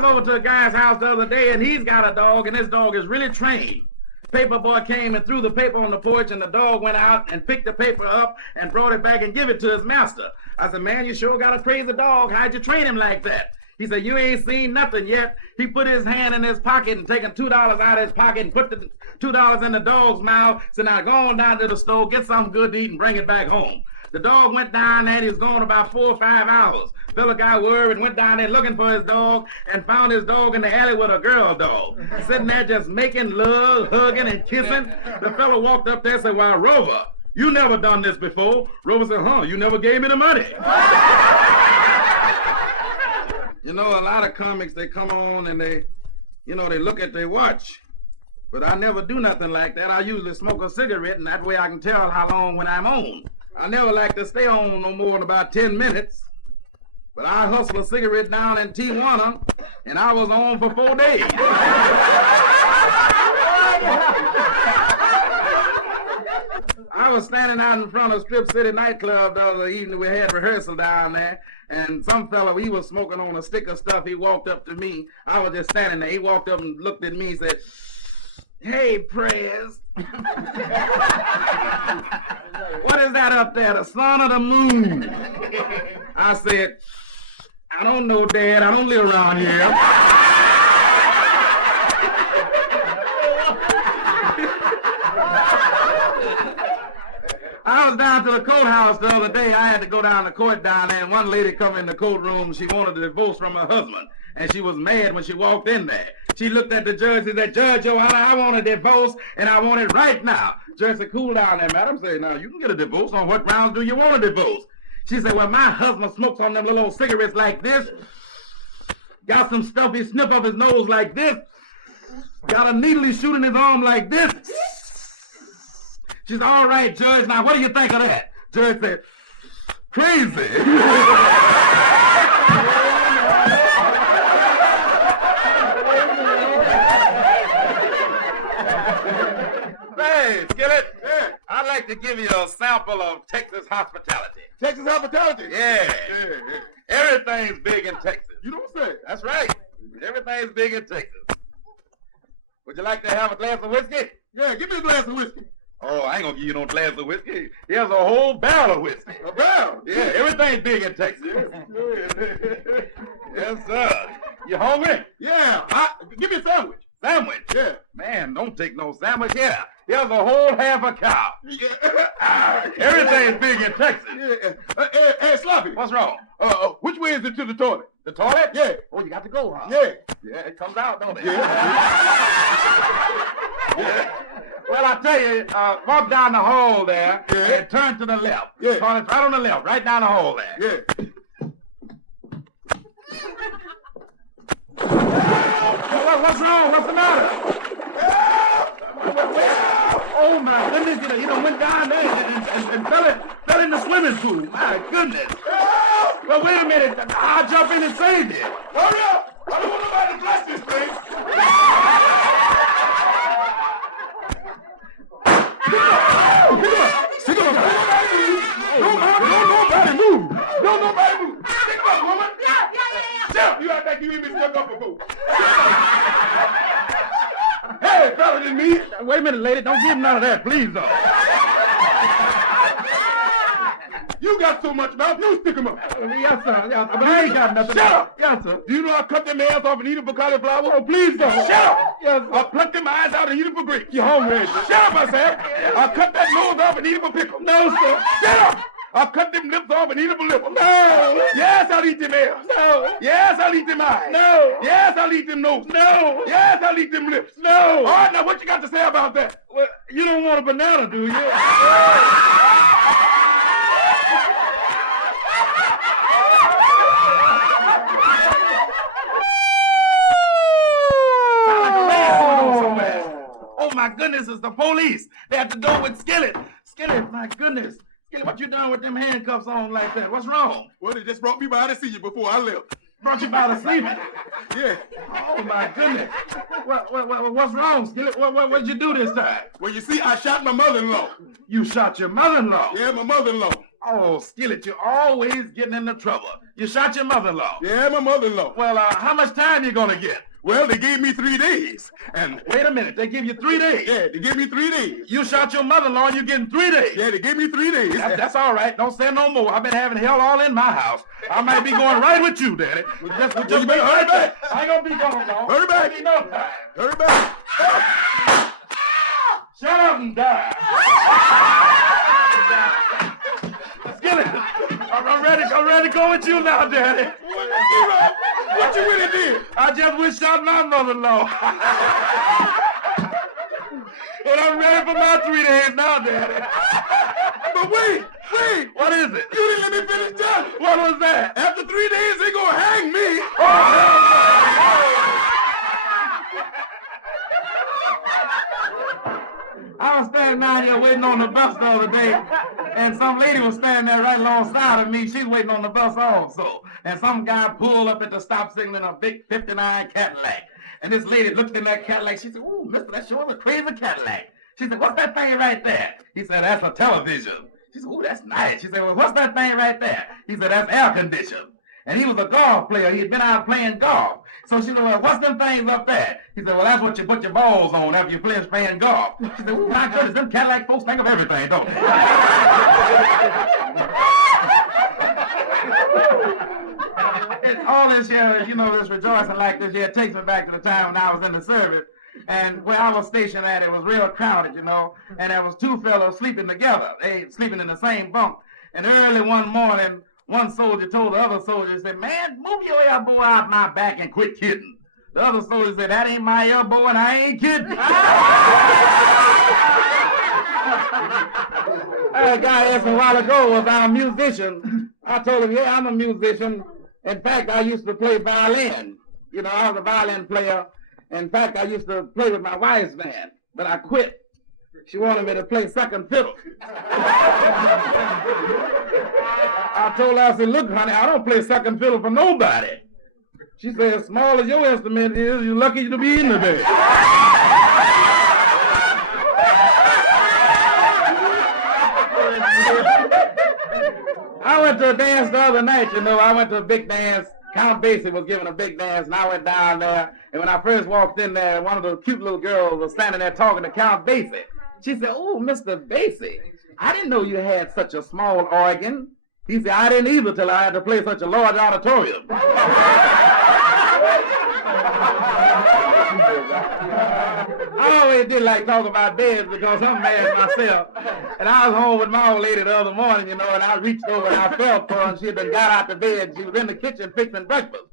was over to a guy's house the other day, and he's got a dog, and this dog is really trained. Paper boy came and threw the paper on the porch, and the dog went out and picked the paper up and brought it back and give it to his master. I said, man, you sure got a crazy dog. How'd you train him like that? He said, you ain't seen nothing yet. He put his hand in his pocket and taken $2 out of his pocket and put the $2 in the dog's mouth. Said, now go on down to the store, get something good to eat and bring it back home. The dog went down there and he was gone about 4 or 5 hours. Fella got worried and went down there looking for his dog and found his dog in the alley with a girl dog. Sitting there just making love, hugging and kissing. The fella walked up there and said, well, Rover, you never done this before. Rover said, you never gave me the money. You know, a lot of comics, they come on and they look at their watch. But I never do nothing like that. I usually smoke a cigarette, and that way I can tell how long when I'm on. I never like to stay on no more than about 10 minutes. But I hustled a cigarette down in Tijuana, and I was on for 4 days. I was standing out in front of Strip City nightclub the other evening. We had rehearsal down there, and some fellow, he was smoking on a stick of stuff. He walked up to me. I was just standing there. He walked up and looked at me and said, hey, Prez. What is that up there, the sun or the moon? I said, I don't know, Dad. I don't live around here. I was down to the courthouse the other day. I had to go down to court down there, and one lady come in the courtroom. She wanted a divorce from her husband, and she was mad when she walked in there. She looked at the judge and said, Judge, Your Honor, I want a divorce, and I want it right now. Judge said, cool down there, madam. Say, now, you can get a divorce. On what grounds do you want a divorce? She said, well, my husband smokes on them little old cigarettes like this, got some stuff he snip up his nose like this, got a needle he shoot in his arm like this. She said, all right, Judge, now what do you think of that? Judge said, crazy. Hey, Skillet, I'd like to give you a sample of Texas hospitality. Texas hospitality? Yeah. Everything's big in Texas. You don't say. That's right. Everything's big in Texas. Would you like to have a glass of whiskey? Yeah, give me a glass of whiskey. Oh, I ain't gonna give you no glass of whiskey. Here's a whole barrel of whiskey. A barrel? Yeah, everything's big in Texas. Yes, sir. You hungry? Yeah. Give me a sandwich. Sandwich? Yeah. Man, don't take no sandwich here. Here's a whole half a cow. Yeah. Everything's big in Texas. Yeah. Hey, Sloppy. What's wrong? Which way is it to the toilet? The toilet? Yeah. Oh, you got to go, huh? Yeah. Yeah, it comes out, don't it? Yeah. Yeah. Well, I tell you, walk down the hall there and turn to the left. Yeah. Toilet's right on the left, right down the hall there. Yeah. What's wrong? What's the matter? Oh, my goodness, he done went down there and fell in the swimming pool. My goodness. Well, wait a minute. I'll jump in and save you. Hurry up! I don't want nobody to touch this thing. Pick him up. Don't nobody move. Don't nobody move. Pick him up, woman. Yeah. You act like you ain't been stuck up before. Hey, fella, didn't me. Wait a minute, lady. Don't give him none of that, please, though. You got so much mouth, you stick him up. Yes, sir. Yes, but I ain't got nothing. Shut up. Yes, sir. Do you know I cut them ass off and eat them for cauliflower? Oh, please don't. Shut up. Yes, I pluck them eyes out and eat them for grapes. you're hungry. Shut up, I said. I cut that nose off and eat them for pickles. No, sir. Shut up. I cut them lips off and eat them for liver. No. Yes, I'll eat them ears. No. Yes, I'll eat them eyes. No. Yes, I'll eat them nose. No. Yes, I'll eat them lips. No. All right, now what you got to say about that? Well, you don't want a banana, do you? Oh, my goodness, it's the police. They're at the door with Skillet. Skillet, my goodness. Skillet, what you done with them handcuffs on like that? What's wrong? Well, they just brought me by to see you before I left. Brought you by the sleeping. Yeah. Oh, my goodness. What's wrong, Skillet? What'd you do this time? Well, you see, I shot my mother-in-law. You shot your mother-in-law. Yeah, my mother-in-law. Oh, Skillet, you're always getting into trouble. You shot your mother-in-law. Yeah, my mother-in-law. Well, how much time you gonna get? Well, they gave me 3 days. And Wait a minute, they give you 3 days. yeah, they gave me 3 days. You shot your mother-in-law and you're getting 3 days. Yeah, they gave me 3 days. That's all right. Don't say no more. I've been having hell all in my house. I might be going right with you, Daddy. We just You better hurry back. I ain't gonna be gone long. Hurry back. Ain't no time. Hurry back. Shut up and die. Skillet, I'm ready to go with you now, Daddy. What you really did? I just went shot my mother-in-law. And I'm ready for my 3 days now, Daddy. But wait. What is it? You didn't let me finish telling. What was that? After 3 days, they gonna hang me. I was standing down here waiting on the bus the other day, and some lady was standing there right alongside of me. She's waiting on the bus also. And some guy pulled up at the stop signal in a big 59 Cadillac. And this lady looked in that Cadillac. She said, "Ooh, mister, that sure is a crazy Cadillac." She said, "What's that thing right there?" He said, "That's a television." She said, "Ooh, that's nice." She said, "Well, what's that thing right there?" He said, "That's air conditioned." And he was a golf player. He had been out playing golf. So she said, "Well, what's them things up there?" He said, "Well, that's what you put your balls on after you finish playing golf." She said, "Ooh, my goodness, them Cadillac folks think of everything, don't they?" It's all this here, this rejoicing like this here takes me back to the time when I was in the service. And where I was stationed at, it was real crowded, and there was 2 fellows sleeping together. They sleeping in the same bunk. And early one morning, one soldier told the other soldier, he said, "Man, move your elbow out my back and quit kidding." The other soldier said, "That ain't my elbow and I ain't kidding." A guy asked me a while ago, was I a musician? I told him, yeah, I'm a musician. In fact, I used to play violin. I was a violin player. In fact, I used to play with my wife's band, but I quit. She wanted me to play second fiddle. I told her, I said, "Look, honey, I don't play second fiddle for nobody." She said, "As small as your instrument is, you're lucky to be in the band." I went to a dance the other night, I went to a big dance. Count Basie was giving a big dance, and I went down there. And when I first walked in there, one of the cute little girls was standing there talking to Count Basie. She said, "Oh, Mr. Basie, I didn't know you had such a small organ." He said, "I didn't either till I had to play such a large auditorium." I always did like talking about beds because I'm married myself. And I was home with my old lady the other morning, and I reached over and I felt for her, and she had been got out the bed. She was in the kitchen fixing breakfast.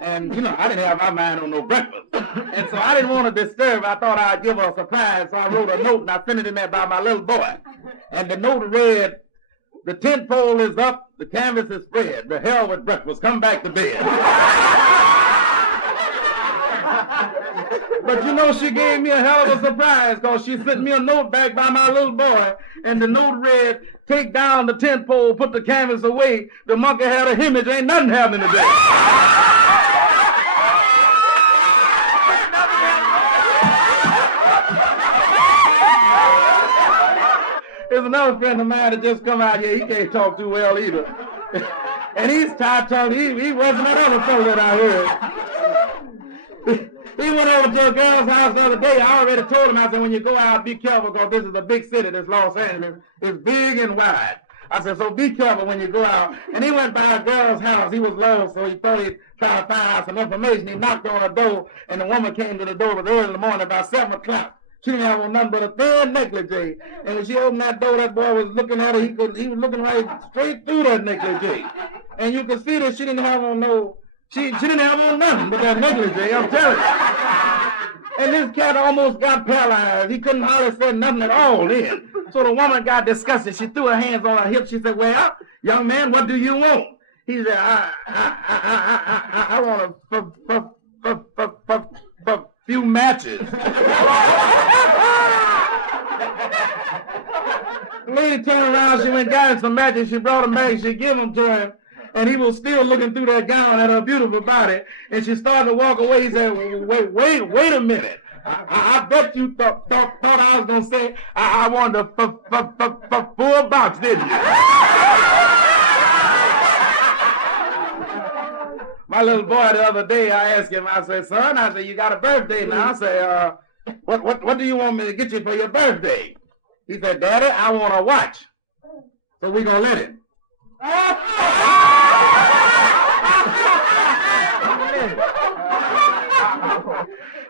And, I didn't have my mind on no breakfast. And so I didn't want to disturb her. I thought I'd give her a surprise. So I wrote a note, and I sent it in there by my little boy. And the note read, "The tent pole is up, the canvas is spread. The hell with breakfast, come back to bed." But she gave me a hell of a surprise because she sent me a note back by my little boy. And the note read, "Take down the tent pole, put the canvas away. The monkey had a hemorrhage, ain't nothing happening today." There's another friend of mine that just come out here. He can't talk too well either. And he's tired talking. He wasn't that other fellow that I heard. He went over to a girl's house the other day. I already told him, I said, "When you go out, be careful because this is a big city, this Los Angeles. It's big and wide." I said, "So be careful when you go out." And he went by a girl's house. He was lost, so he thought he'd try to find out some information. He knocked on a door, and the woman came to the door. It was early in the morning, about 7 o'clock. She didn't have on nothing but a thin negligee. And when she opened that door, that boy was looking at her. He was looking right straight through that negligee. And you could see that she didn't have on she didn't have on nothing but that negligee, I'm telling you. And this cat almost got paralyzed. He couldn't hardly say nothing at all then. So the woman got disgusted. She threw her hands on her hips. She said, "Well, young man, what do you want?" He said, I want a few matches." The lady turned around. She went and got him some matches. She brought them back. She gave them to him. And he was still looking through that gown at her beautiful body. And she started to walk away. He said, wait a minute. I bet you thought I was going to say I wanted a full box, didn't you? My little boy the other day, I asked him, I said, son, I said, you got a birthday now. I say, what do you want me to get you for your birthday? He said, Daddy, I want a watch. So we gonna let him.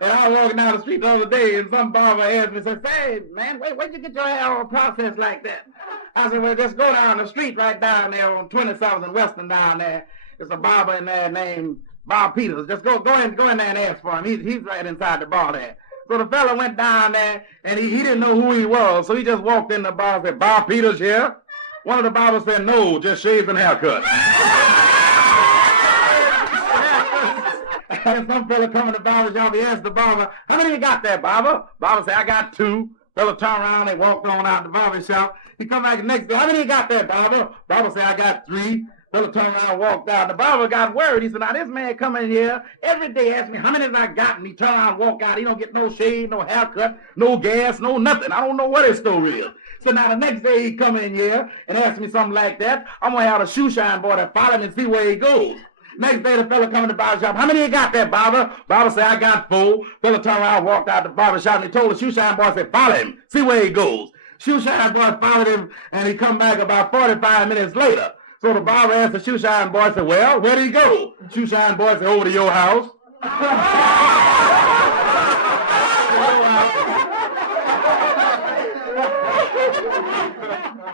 And I was walking down the street the other day, and some barber asked me, said, "Say, man, where'd you get your hair all processed like that?" I said, "Well, just go down the street right down there on 27th and Western down there. There's a barber in there named Bob Peters. Just go in there and ask for him. He's right inside the bar there." So the fella went down there, and he didn't know who he was, so he just walked in the bar and said, "Bob Peters here?" One of the barbers said, "No, just shaved and haircut." And some fella come in the barber shop, he asked the barber, "How many you got there, barber?" Barber said, "I got 2. Fella turned around and walked on out the barber shop. He come back the next day, "How many you got there, barber?" Barber said, "I got 3. Fella turned around and walked out. The barber got worried. He said, "Now this man come in here every day, ask me how many I got," and he turn around and walk out. He don't get no shave, no haircut, no gas, no nothing. I don't know what his story is. So now the next day he come in here and ask me something like that. I'm going to have a shoe shine boy to follow him and see where he goes. Next day the fella come in the barber shop. "How many you got there, barber?" Barber said, "I got 4. Fella turned around, walked out the barber shop, and he told the shoe shine boy, said, "Follow him, see where he goes." Shoe shine boy followed him, and he come back about 45 minutes later. So the barber asked the shoe shine boy, said, "Well, where'd he go?" Shoe shine boy said, "Over to your house."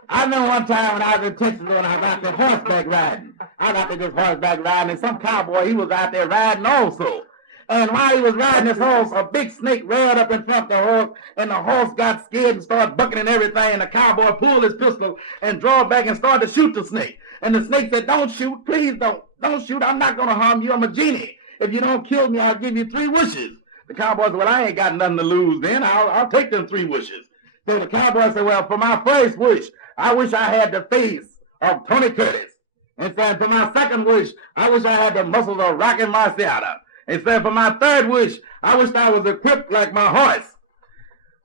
I know one time when I was in Texas when I was out there horseback riding. I got to go horseback riding, and some cowboy, he was out there riding also. And while he was riding his horse, a big snake reared up in front of the horse, and the horse got scared and started bucking and everything, and the cowboy pulled his pistol and drew back and started to shoot the snake. And the snake said, "Don't shoot, please don't shoot, I'm not going to harm you, I'm a genie. If you don't kill me, I'll give you 3 wishes. The cowboy said, "Well, I ain't got nothing to lose then, I'll take them 3 wishes. So the cowboy said, "Well, for my first wish, I wish I had the face of Tony Curtis. And said, for my second wish, I wish I had the muscles of Rocky Marciano. And said, for my third wish, I wish I was equipped like my horse."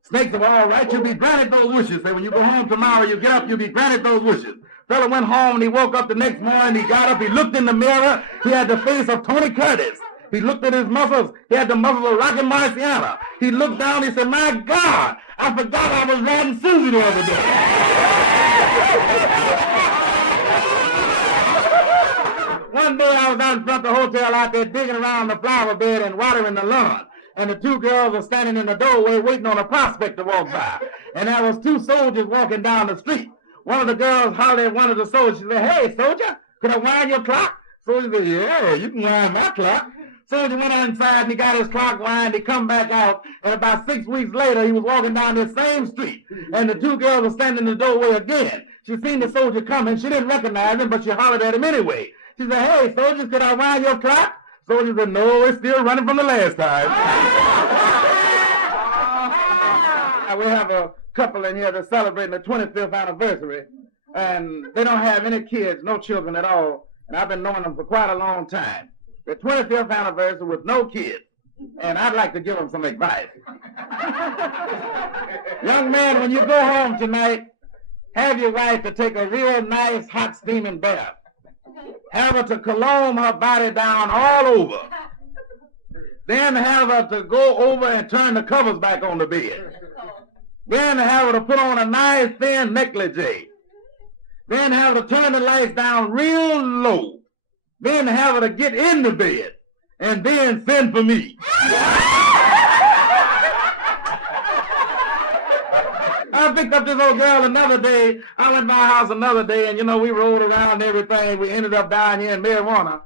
Snake said, "Well, all right, you'll be granted those wishes. So when you go home tomorrow, you get up, you'll be granted those wishes." Fella went home and he woke up the next morning, he got up, he looked in the mirror, he had the face of Tony Curtis. He looked at his muscles, he had the muscles of Rocky Marciano. He looked down, he said, "My God, I forgot I was riding Susie the other day." One day I was out in front of the hotel out there digging around the flower bed and watering the lawn. And the 2 girls were standing in the doorway waiting on a prospect to walk by. And there was 2 soldiers walking down the street. One of the girls hollered at one of the soldiers. She said, "Hey, soldier, could I wind your clock?" Soldier said, "Yeah, you can wind my clock." Soldier went inside and he got his clock wind. He come back out, and about 6 weeks later, he was walking down this same street. And the 2 girls were standing in the doorway again. She seen the soldier coming. She didn't recognize him, but she hollered at him anyway. She said, "Hey, soldiers, could I wind your clock?" Soldier said, "No, it's still running from the last time." We have a couple in here that's celebrating the 25th anniversary, and they don't have any kids, no children at all, and I've been knowing them for quite a long time. The 25th anniversary with no kids, and I'd like to give them some advice. Young man, when you go home tonight, have your wife to take a real nice hot steaming bath. Have her to cologne her body down all over. Then have her to go over and turn the covers back on the bed. Then have her to put on a nice thin negligee. Then have her to turn the lights down real low. Then have her to get in the bed. And then send for me. I picked up this old girl another day. I went to my house another day, and, we rolled around and everything. We ended up down here in Tijuana.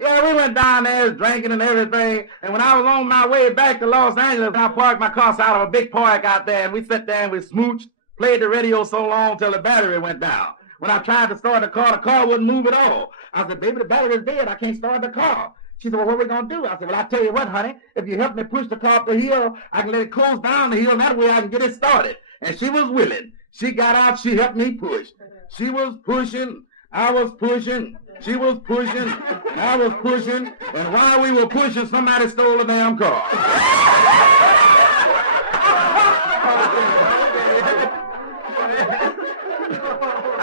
Yeah, we went down there drinking and everything. And when I was on my way back to Los Angeles, I parked my car out of a big park out there, and we sat there and we smooched, played the radio so long till the battery went down. When I tried to start the car wouldn't move at all. I said, "Baby, the battery's dead. I can't start the car." She said, "Well, what are we going to do?" I said, "Well, I tell you what, honey, if you help me push the car up the hill, I can let it close down the hill, and that way I can get it started." And she was willing. She got out, she helped me push. She was pushing, I was pushing, she was pushing, and I was pushing, and while we were pushing, somebody stole the damn car.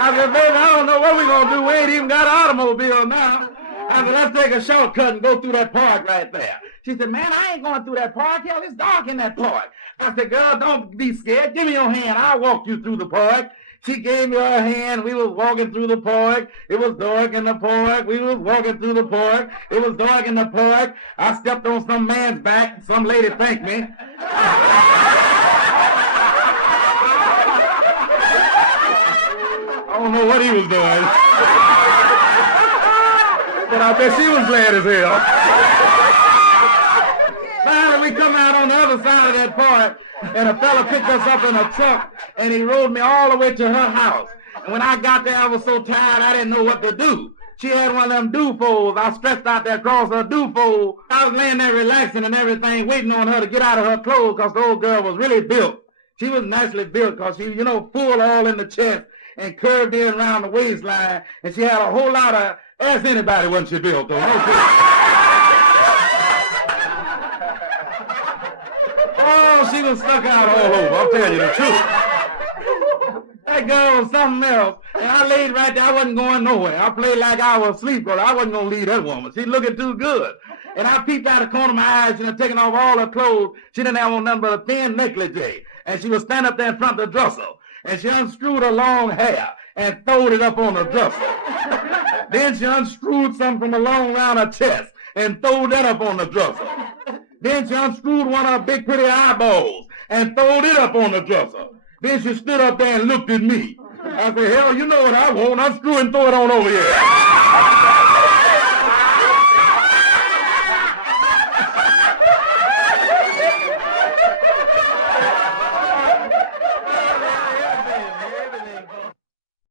I I said, baby, I don't know what we're going to do. We ain't even got an automobile now. I said, let's take a shortcut and go through that park right there. She said, man, I ain't going through that park. Hell, it's dark in that park. I said, girl, don't be scared. Give me your hand. I'll walk you through the park. She gave me her hand. We was walking through the park. It was dark in the park. We was walking through the park. It was dark in the park. I stepped on some man's back. Some lady thanked me. I don't know what he was doing. But I bet she was glad as hell. Finally, we come out on the other side of that park, and a fella picked us up in a truck, and he rode me all the way to her house. And when I got there, I was so tired, I didn't know what to do. She had one of them dew-folds. I stretched out there across her dew-fold. I was laying there relaxing and everything, waiting on her to get out of her clothes, because the old girl was really built. She was nicely built, because she, full all in the chest and curved in around the waistline, and she had a whole lot of, ask anybody when she built, though. No Oh, she was stuck out all over. I'll tell you the truth. That girl was something else. And I laid right there. I wasn't going nowhere. I played like I was asleep, but I wasn't going to leave that woman. She looking too good. And I peeped out the corner of my eyes, taking off all her clothes. She didn't have on nothing but a thin negligee. And she was standing up there in front of the dresser. And she unscrewed her long hair and throwed it up on the dresser. Then she unscrewed something from along around her chest and throwed that up on the dresser. Then she unscrewed one of her big pretty eyeballs and throwed it up on the dresser. Then she stood up there and looked at me. I said, hell, you know what I want. Unscrew and throw it on over here.